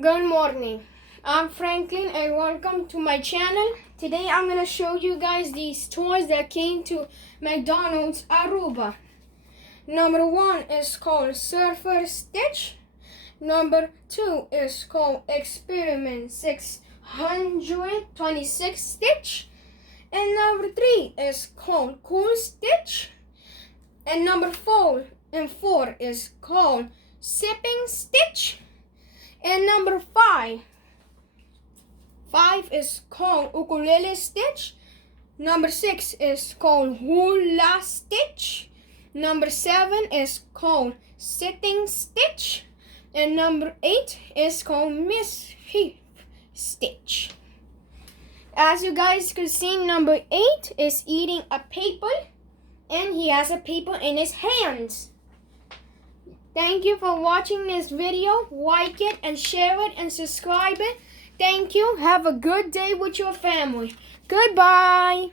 Good morning. I'm Franklin and welcome to my channel. Today I'm going to show you guys these toys that came to McDonald's Aruba. Number 1 is called Surfer Stitch. Number 2 is called Experiment 626 Stitch. And number 3 is called Cool Stitch. And number 4 is called Sipping Stitch. And number 5 is called Ukulele Stitch. Number 6 is called Hula Stitch. Number 7 is called Sitting Stitch. And number 8 is called Mischief Stitch. As you guys can see, number 8 is eating a paper, and he has a paper in his hands. Thank you for watching this video. Like it and share it and subscribe it. Thank you. Have a good day with your family. Goodbye.